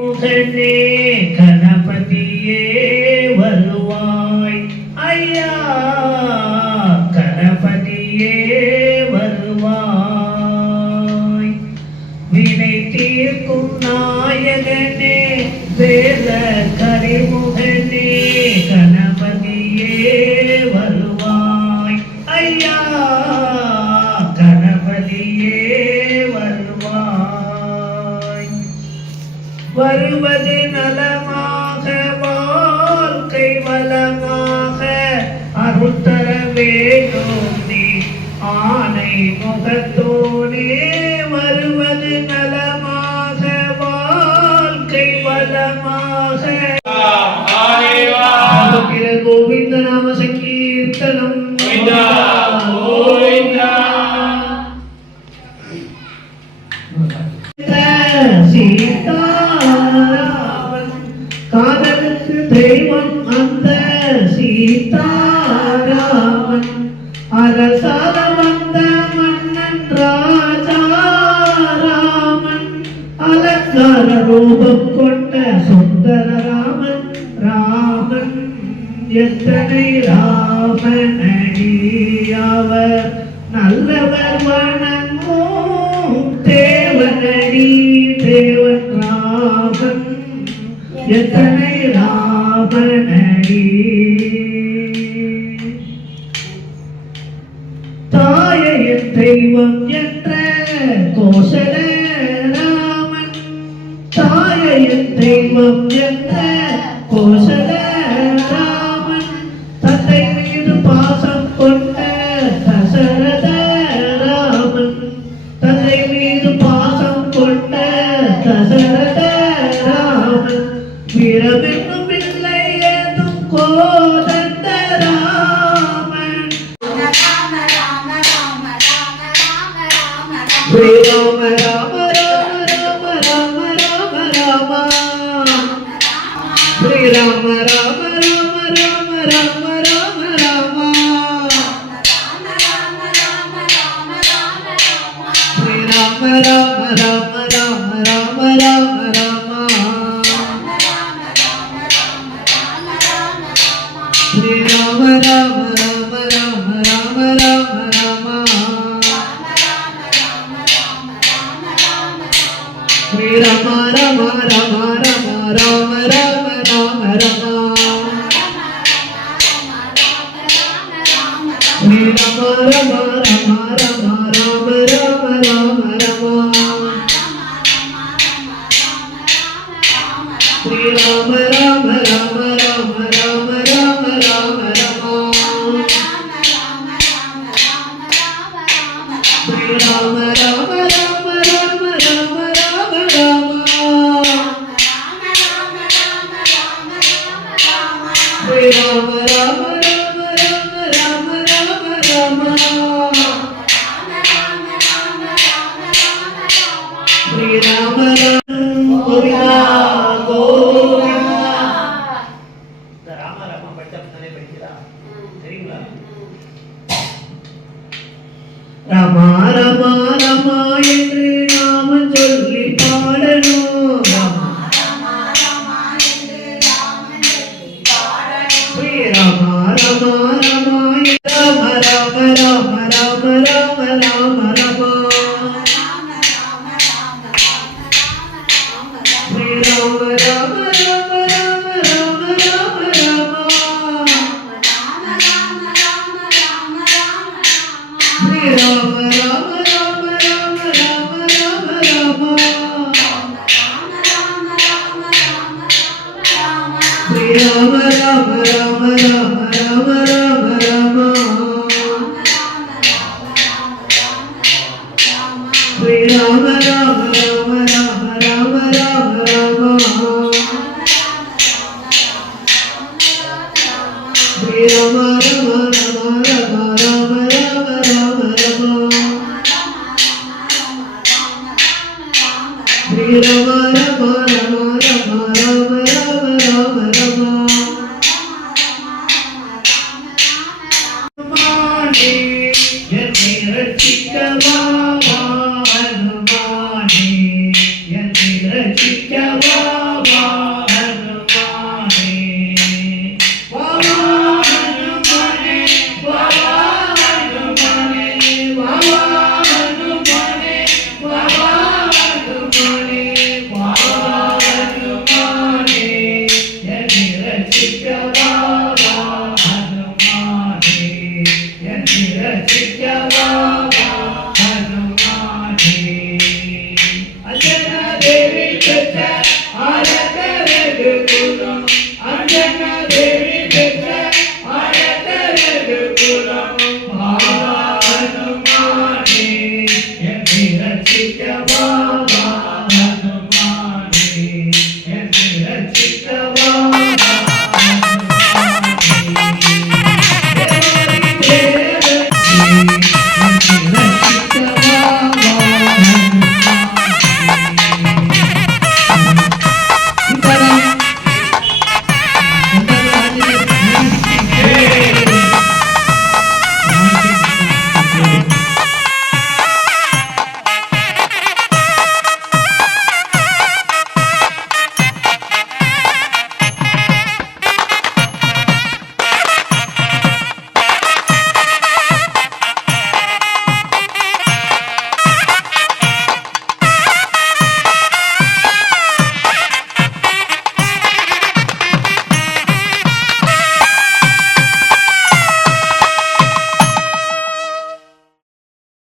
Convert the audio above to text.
முகனே கணபதியே வருவாய் ஐயா, கணபதியே வருவாய். வினை தீர்க்கும் நாயகனே வேத கரிமுகனே கணபதியே வருவாய் ஐயா, கணபதியே வருவாய். வருவது நலமாக வாழ்க்கை வளமாக அருள் தர வேண்டும் நீ ஆணை முகத்தோனே. வருவது நலமாக வாழ்க்கை வளமாக கோவிந்த நாம சங்கீர்த்தனம். சீதாராமன் காதலுக்கு தெய்வம் அந்த சீதாராமன், அரசாத வந்த மன்னன் ராஜாராமன், அலங்கார ரூபம் கொண்ட சுந்தர ராமன் ராமன். எத்தனை ராமனடி அவர் நல்லவர் வணங்கும் தேவனடி தேவன் ராமன். எத்தனை ராமனடி தாயின் தெய்வம் என்ற கோசல ராமன், தாயின் தெய்வம் என்ற கோசல ராமன். தந்தை மீது பாசம் கொண்ட தசரத ராமன், தந்தை மீது பாசம் கொண்ட தசரத ராமன். வீரமென்னும் இல்லை ஏதும் கோதண்ட ராமன். ஸ்ரீ ராம ராம ராம ராம ராம ராம ராம, ஸ்ரீ ராம ராம ராம ராம ராம ராம ராம, ஸ்ரீ ராம ராம ராம ராம ராம ராம ராம, ஸ்ரீ ராம ராம ராம ராம ராம ராம ராம, ஸ்ரீ ராம ராம ராம ராம ராம ராம ராம ராம, ஸ்ரீ ராம ராம ராம ராம ராம ராம ராம ராம, ஸ்ரீ ராம ராம ராம ராம ராம ராம ராம ராம, ஸ்ரீ ராம ராம ராம ராம ராம ராம ராம, ஸ்ரீ ராம ராம ராம ராம ராம ராம ராம, ஸ்ரீ ராம கோவிந்தா கோவிந்தா. இந்த ராம ராம படிச்சே படிக்கிறா தெரியுங்களா? ராமா ராமா ராமா என்று நாம சொல்லி பாடணும். ராமா ராமா ராமா என்று நாம சொல்லி பாடணும். ஸ்ரீ ராமா ராமா ராமா ராம ராம ராம ராம ராம ராம ராம, ஸ்ரீ ராம ராம ராம ராம ராம ராம ராம, ஸ்ரீ ராம ராம ராம ராம ராம ராம ராம, ஸ்ரீ ராம ராம ராம ராம ராம ராம ராம, ஸ்ரீ ராம ராம ராம ராம ராம ராம ராம, ஸ்ரீ ராம ராம ராம ராம ராம ராம ராம ராம, ஸ்ரீ ராம ராம ராம ராம ராம ராம ராம ராம, என்னை ரட்சிக்கவா